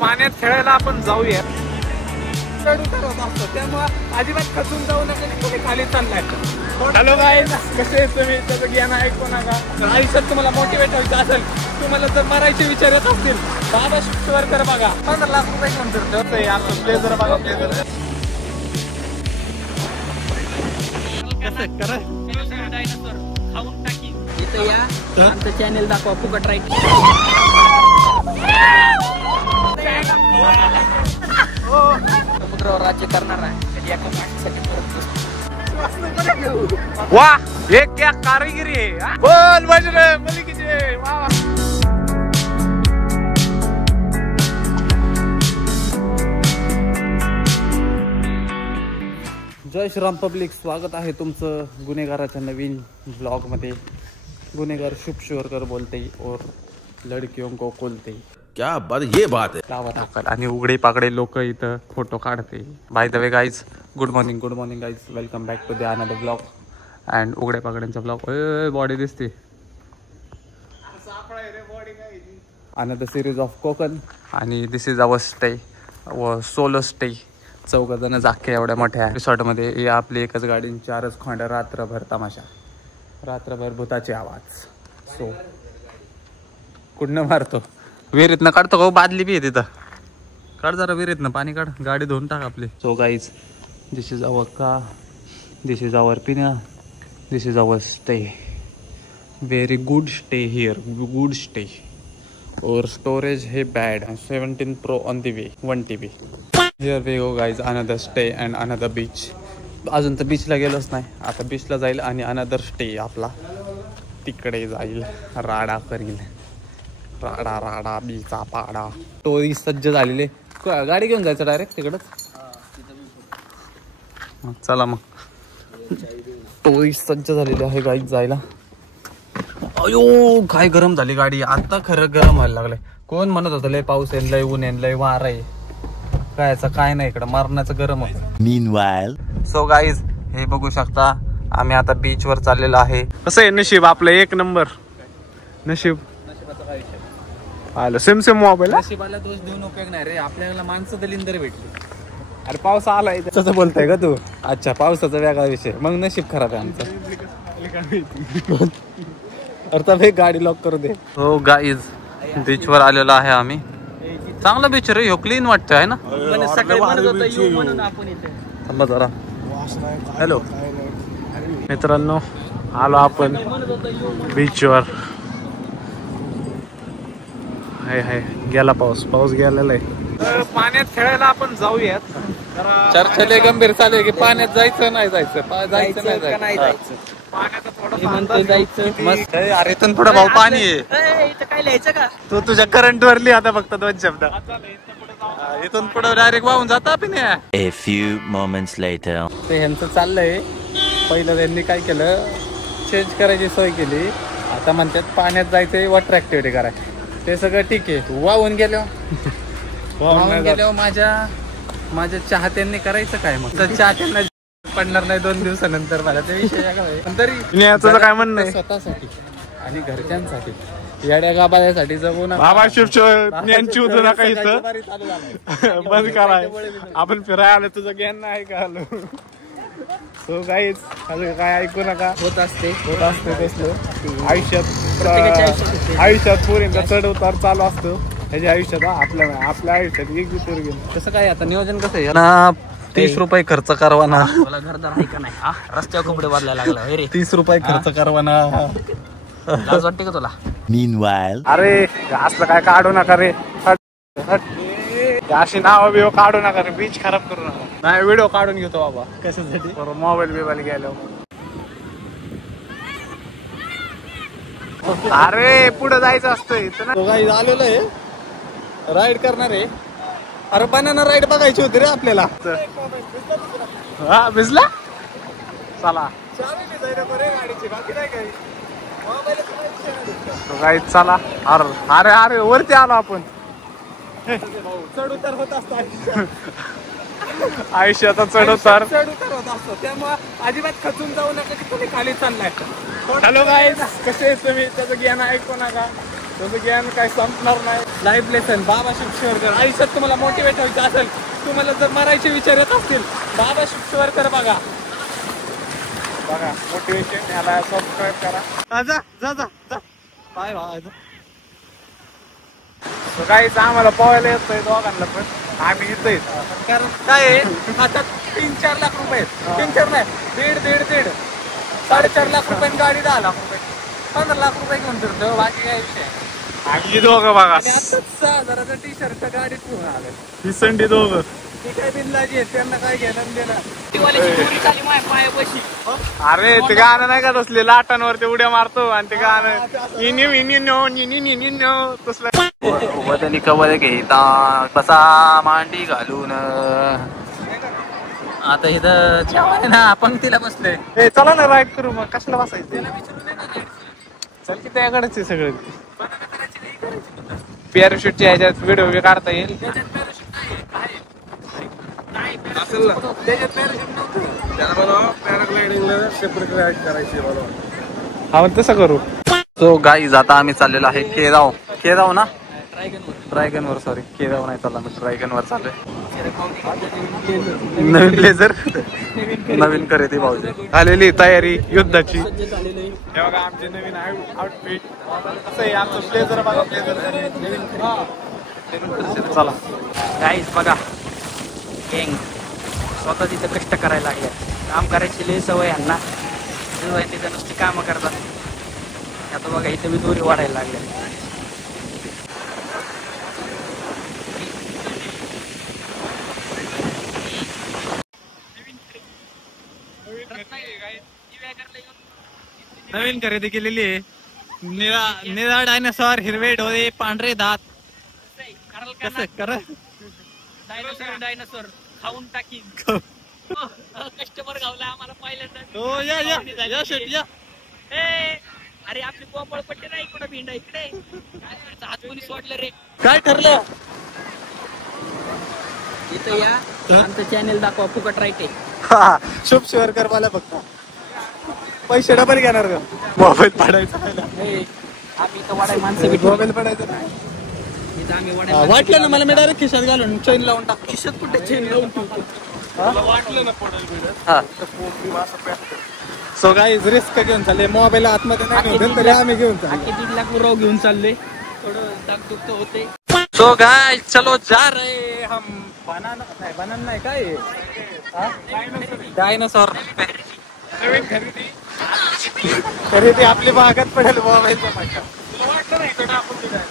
पाण्यात खेळायला आपण जाऊया. चढ उतार होत असतो त्यामुळे अजिबात खचून जाऊ नका आणि कोणी खाली चाललाय. हॅलो गाईज, कसे आहेत तुम्ही? त्याचं ज्ञान ऐकू नका. आयुष्यात तुम्हाला मोटिवेट व्हायचं असेल, तुम्हाला जर मरायचे विचार येत असतील, बाबा शिवरकर बघा 15 लाख रुपये घेऊन फिरतोय. असं ब्लेझर बघा, ब्लेझर कसं करा खाऊन टाकी. इथं या, आमचं चॅनल दाखवा फुकट राईट. समुद्रावर राज्य करणार आहे एका माणसासाठी. वाह, एक क्या कारीगिरी है. बोल बजरंग बली की जय. वाह. जय श्रीराम पब्लिक, स्वागत आहे तुमचं गुन्हेगाराच्या नवीन ब्लॉगमध्ये. गुन्हेगार शुभ शिवरकर बोलते और लड़कियों को खोलते. क्या बात, ये बात है. लावा आणि उघडे पाकडे लोक इथं फोटो काढते. By the way guys, good morning guys, welcome back to the another blog and उघडे पाकड्यांचा ब्लॉग. बॉडी दिसते. अनदर सिरीज ऑफ कोकण आणि दिस इज अवर स्टे व सोलो स्टे. 14 जण जाखे एवढ्या मोठ्या रिसॉर्टमध्ये. या आपली एकच गाडी, 4च खोंड्या, रात्रभर तमाशा, रात्रभर भूताचे आवाज. सो कुठनं मारतो, विहिरीतनं काढतो का? बादली बी आहे तिथं, काढ जरा विहिरीतनं पाणी काढ, गाडी धुवून टाक आपली. So guys, this is our car, this is our पिना, this is our stay. Very good stay here, good stay. और स्टोरेज है bad. 17 Pro on the way, 1 TB. Here we go guys, another stay and another beach. अजून तर बीचला गेलोच नाही, आता बीचला जाईल आणि अनदर स्टे आपला तिकडे जाईल, राडा करील. राडा राडा बीचा पाडा. टोळी सज्ज झालेले. गाडी घेऊन जायचं डायरेक्ट तिकडच. चला मग, टोळी सज्ज झालेली आहे गाईत जायला. अयो काय गरम झाली गाडी आता, खरं गरम व्हायला लागलंय. कोण म्हणत होतं लय पाऊस येईल, लय ऊन येईल, लय वारा आहे. कायचं काय नाही, इकडं मरणाचं गरम होतं. मीनवाईल सो गाईज, हे बघू शकता आम्ही आता बीच वर चाललेलो आहे. कसं आहे नशीब आपलं, एक नंबर नशीब. आलं सेम मोबाईल. नशिबाला दोष देऊन उपयोग नाही रे, आपल्याला माणसं दलिंदर भेटली. अरे पाऊस आलाय तसं बोलताय का तू? अच्छा, पावसाचा वेगळा विषय, मग नशीब खराब आहे आमचं. अरे गाडी लॉक करू दे. हो गाईज, बीच वर आलेलो आहे आम्ही. चांगला बीच रे, हो क्लीन वाटतोय आहे ना. थांबा जरा. हॅलो मित्रांनो, आलो आपण बीच वर. हाय गेला पाऊस गेलेला आहे. पाण्यात खेळायला आपण जाऊयात. चर्चा लय गंभीर चालू आहे की पाण्यात जायचं नाही जायचं पाण्यात थोडं जायचं मस्त. अरे इथून पुढे भाऊ पाणी आहे, काय लिहायचं का तू? तुझ्या करंट वर लिहा आता फक्त 2 शब्द. इथून पुढे डायरेक्ट वाहून जाता पण. A few moments later. ते ह्यांचं चाललंय. पहिलं त्यांनी काय केलं, चेंज करायची सोय केली. आता म्हणतात पाण्यात जायचंय, वॉटर ऍक्टिव्हिटी करायची. ते सगळं ठीक आहे, वाहून गेलो माझ्या चाहत्यांनी करायचं काय? मग तर चाहत्यांना पडणार नाही 2 दिवसानंतर मला ते विषय. पण तरी काय म्हणणं आहे, स्वतःसाठी आणि घरच्यांसाठी, येड्या गाबासाठी जगू नका. बाबा शिवची उचलू नका, इथं बंद कराय. आपण फिरायला आलो, तुझं ज्ञान नाही का आलो. सो गाईज, काय ऐकू नका. होत असते तसलं आयुष्यात पोरींचा चढ उतार चालू असतो. ह्याच्या आयुष्यात आपल्या आयुष्यात एक दुसरं गेलं. कसं काय आता नियोजन कसं आहे ना? 30 रुपये खर्च करवा ना. मला घरदार आहे का नाही? रस्त्यावर कपडे बदलायला लागला. 30 रुपये खर्च करवा ना. लाज वाटते का तुला? Meanwhile. अरे असलं काय काढू नका रे, अशी नाव बिव काढू नका रे, बीच खराब करू नका. नाही व्हिडिओ काढून घेतो बाबा. कशासाठी? मोबाईल बिबाईल घ्यायला. अरे पुढे जायचं असतंय. आलेलं आहे, राईड करणार आहे. अरे बनाना राईड बघायची होती रे आपल्याला. हा भिजला. चला गाईड चला. अरे वरती आलो आपण. चढ उतार होत असतो आयुष्याचा, चढ उतार होत असतो त्यामुळे अजिबात खचून जाऊ नका की तुम्ही खाली चाललाय. हॅलो गाईज, कसे तुम्ही? त्याचं ज्ञान ऐकू नका, त्याचं ज्ञान काय संपणार नाही. लाईफ लेसन बाबा शिवशेवरकर. आयुष्यात तुम्हाला मोटिवेट व्हायचं असेल, तुम्हाला जर मरायचे विचार येत असतील, बाबा शिवशेवरकर बघा मोटिवेशन. याला सबस्क्राईब करा. जा जा जा जा बाय बाय. काहीच आम्हाला पोहायला येतोय दोघांना, पण आम्ही इथं कारण काय आहे, आता 3-4 लाख रुपये, 3-4 नाही 1.5 3.5 लाख रुपये गाडी, 10 लाख रुपये, 15 लाख रुपये घेऊन फिरतो. बाकी काय विषय. आम्ही दोघं बघा, आता 6,000चा टी शर्ट गाडीत घेऊन आले. ही संडी दोघं. ती काय बिनलाजी आहे, त्यांना काय घेणं देणं. अरे ते गाणं नाही का तसले लाटांवरती उड्या मारतो आणि ते गाणं इनिनो तसलं. वदनी कवल घेता बसा मांडी घालून. आता इथं जेवण ना पंक्तीला बसलोय. ए चला ना राईड करू, मग कशाला बसायचं. चल की त्याकडेच आहे सगळं. पॅराशूटच्या ह्याच्यात व्हिडिओ वगैरे काढता येईल. हा मग तसं करू. सो गाईज आता आम्ही चाललेलो आहे केदाव ना ड्रॅगन वर. सॉरी केदाव नाही चालला, मी ड्रॅगन वर चाललोय. नवीन ब्लेझर नवीन खरेदी भाऊजी. झालेली तयारी युद्धाची. हे बघा आमचे नवीन आउटफिट. कसं आहे आमचं ब्लेझर बघा, ब्लेझर चला गाईज बघा. गँग स्वतः तिथं कष्ट करायला लागले. काम करायची लय सवय यांना, तिथं नुसती कामं करतात. आता बघा इथं मी दोरी वाढायला लागले. नवीन खरेदी केलेली आहे. निळा डायनासॉर, हिरवे डोळे, पांढरे दात. कसं कर डायनासोर खाऊन टाकीन. कस्टमर गावला आम्हाला पहिल्यांदा. अरे आपली पोपळ पट्टी नाही कुठं भिंडा इकडे. हात कोणी सोडलं रे. काय ठरलं इथं या, आमचं चॅनेल दाखवा, फुकट राईट आहे. शुभ शिवरकर मला फक्त पैसे डबल घेणार का. मोबाईल पडायचा आम्ही इथं वडाय माणसं मोबाईल पडायचा नाही. इथं आम्ही वडाय वाटलं ना मला, मी डायरेक्ट खिशात घालून चेन लावून टाकतो. खिशात कुठे चेन लावून ठेवतो. वाटलं ना पडेल. सो गाईज रिस्क घेऊन चालले. मोबाईल आतमध्ये नाही घेऊन, तरी आम्ही घेऊन चाललो. 1.5 लाख उराव घेऊन चालले. थोडं दागदुग होते. सो गाइस चलो जा रहे हम. बनाना नाही काय डायनासॉर नवीन खरेदी आपली भागात पडेल. मोबाईलचा फटका. वाटलं नाही इकडं आपण दिलाय.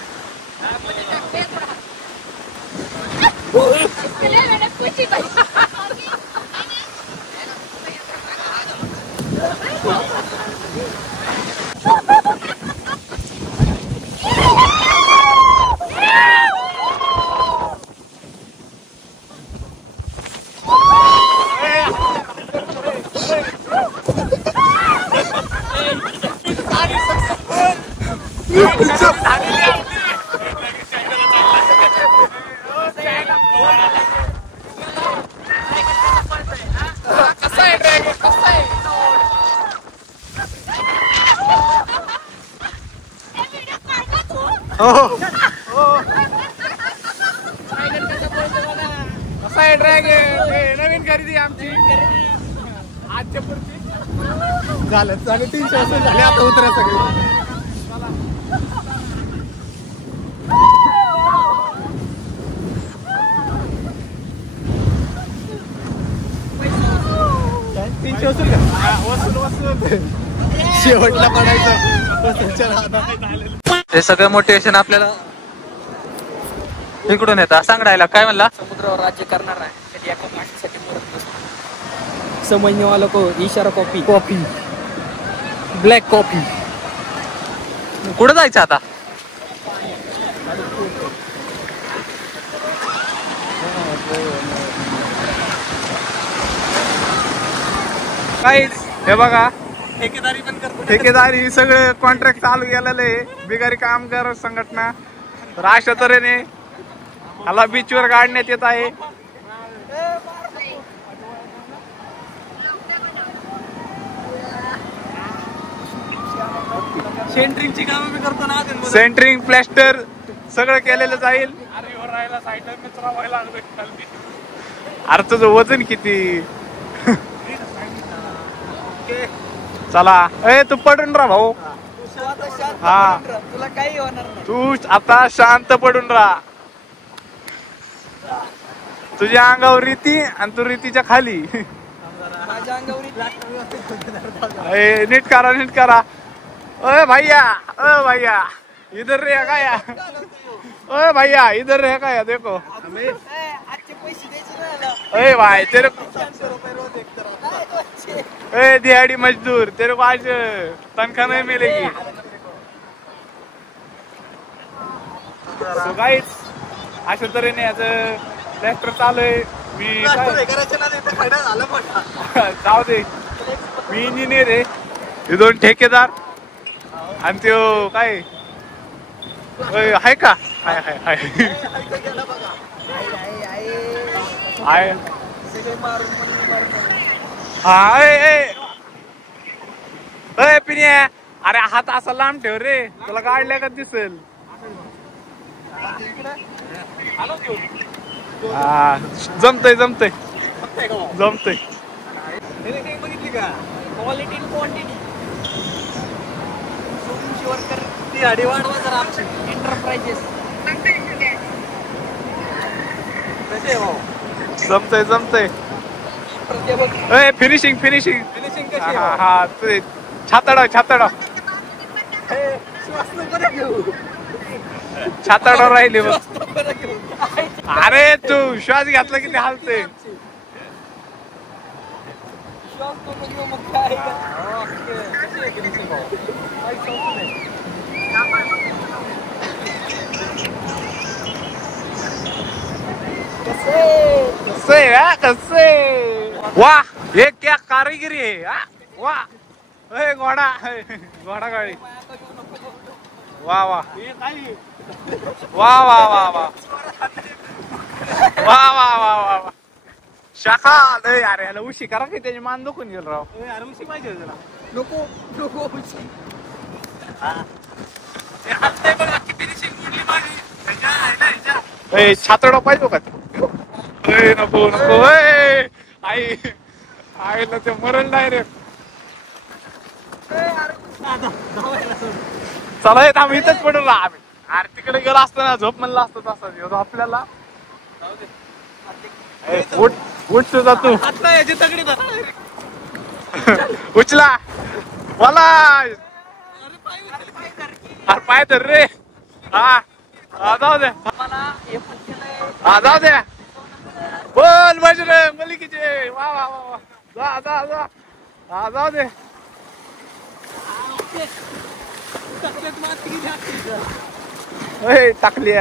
नवीन खरेदी आमची आजच्या पुरती झालं. 350 वर्ष झाले आता उतरा सगळे. शेवटला पडायचं. हे सगळं मोटिवेशन आपल्याला इकडून येतं. सांगडायला काय म्हणला. समुद्रावर राज्य करणार आहे, कधी एका माणसासाठी मरत नसतो. समजणे वाला को इशारा कॉफी ब्लॅक कॉफी. कुठं जायचं आता. काहीच हे बघा, ठेकेदारी पण करतो. ठेकेदारी सगळं कॉन्ट्रॅक्ट चालू केलेलं आहे. बिगारी कामगार संघटना तर अशा तऱ्हेने ह्याला बीचवर काढण्यात येत आहे. सेंटरिंगची कामं मी करतो ना. सेंटरिंग, प्लॅस्टर सगळं केलेलं जाईल. अरे तुझं वजन किती? चला ए तू पडून राहा भाऊ. हा तुला काही होणार नाही. तू आता शांत पडून राहा. तुझ्या अंगावर रीती आणि तू रीतीच्या खाली. माझ्या अंगावर नीट करा नीट करा. ओए भैया इधर रे का या. ओए भैया इधर रे का या. देखो आजचे पैसे द्यायचे नाही. ओए भाई तेरे को 500 रुपये रोज एक तर. ए दिहाड़ी मजदूर तेरे को आज तनख्वाह नहीं मिलेगी. So guys, अशा तऱ्हेने आज ट्रॅक्टर चालू आहे. मी जाऊ दे मी इंजिनियर आहे. हे 2 ठेकेदार आणि तो काय आहे का? हाय सगळे मारून हाय पिन्या. अरे हात असा लांब ठेव रे तुला काढल्या का दिसेल. जमतय बघितली का क्वालिटी क्वांटिटी. वर्कर ती गाडी वाढवा जरा आमची एंटरप्राइजेस. जमतय फिनिशिंग हा छातडा राहिले. अरे तू श्वास घातला किती हालते. कसे वाह ये क्या कारीगिरी है. वाह घोडा गाडी. वाह वाह शाखा लय. अरे याला उशी करा की त्याची मान दुखून गेल राव. उशी पाहिजे त्याला. नको छातडा पाहिजे का? नको आईला ते मरण डायरेक्ट. चला येत आम्ही इथंच पडून राहा. आम्ही अरे तिकडे गेलो असतो ना झोप म्हणलं असतं तसं आपल्याला. उठ तुझा तू उचला मला. अरे पाय तर रे. हा जाऊ दे जाऊ दे. बोल बजरंग मलिकीचे. वा जा जाऊ दे. टाकली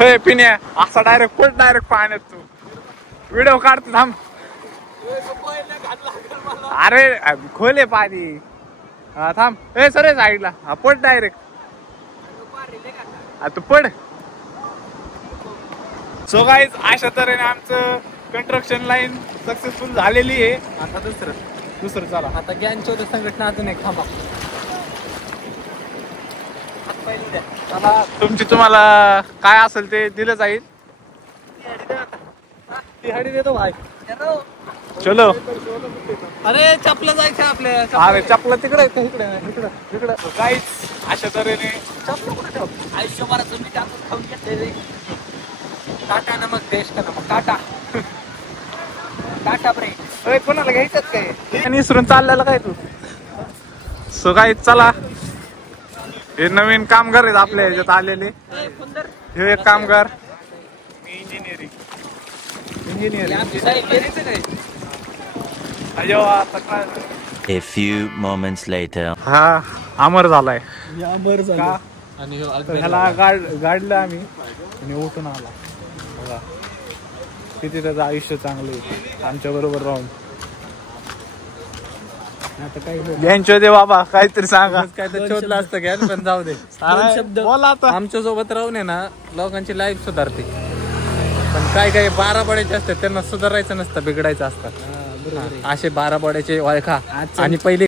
हे पिण्या असा डायरेक्ट पाण्यात तू व्हिडिओ काढतो. थांब अरे खोले पाणी. थांब सर साईडला. पड डायरेक्ट तू पड. सो गाईज अशा तऱ्हेने आमचं कंस्ट्रक्शन लाईन सक्सेसफुल झालेली आहे. आता दुसरं चला. आता ज्ञानचौधरी संघटना अजून एक थांबा. तुम्हाला काय असेल ते दिलं जाईल. तिहाडी देतो भाई. चलो. अरे चपला जायचं आपल्या. अरे चपला तिकडे इकडे काहीच अशा तऱ्हेने चपला कुठे ठेव. आयुष्यभराचं मी टाकून खाऊन घेतले. टाटा नमक देश का नमक. टाटा ब्रेक. कोणाला घ्यायचं काय निसरून चाललेला काय तू. सो काय चला. हे नवीन कामगार आहेत आपल्या ह्याच्यात आलेले. हे एक कामगार engineer. A few moments later. हा अमर झालाय. आणि ह्याला गाडलं आम्ही आणि उठून आला. बघा किती त्याचं आयुष्य चांगलं आहे आमच्या बरोबर राहून. आता काय यांच्या दे बाबा काहीतरी सांगा. काय तर शोधलं असतं घ्या पण जाऊ दे. शब्द बोला आता. आमच्या सोबत राहून आहे ना लोकांची लाईफ सुधारते. पण काय 12 बड्याचे असतात त्यांना सुधारायचं नसतं बिघडायचं असतं. असे 12 बड्याचे ओळखा आणि पहिले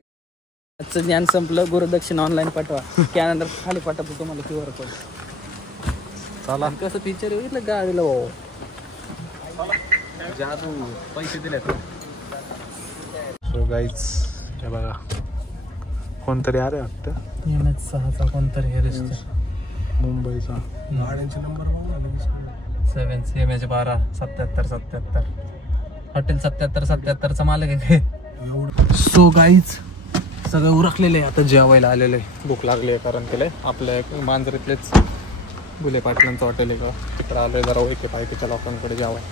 आजचं ज्ञान संपलं. गुरुदक्षिणा ऑनलाईन पाठवा. त्यानंतर खाली पाठवतो तुम्हाला QR कोड. चला कसं फीचर बघितलं गाडीला भाऊ. जादू पैसे दिले. सो गाईज हे बघा कोणतरी अरे वाटतं MH6चा कोणतरी हे रजिस्टर मुंबईचा. गाड्यांचे नंबर बघा. 7 MH12 हॉटेल 77 मालक आहे काय. सो गाईज सगळं उरकलेलं आहे. आता जेवायला आलेलं आहे. भूक लागली आहे कारण केलंय आपल्या मांजरीतलेच गुले पाटलांचं हॉटेल आहे का तिकडं आलोय जरा ओळखे पाहिजेच्या लोकांकडे जेवाय.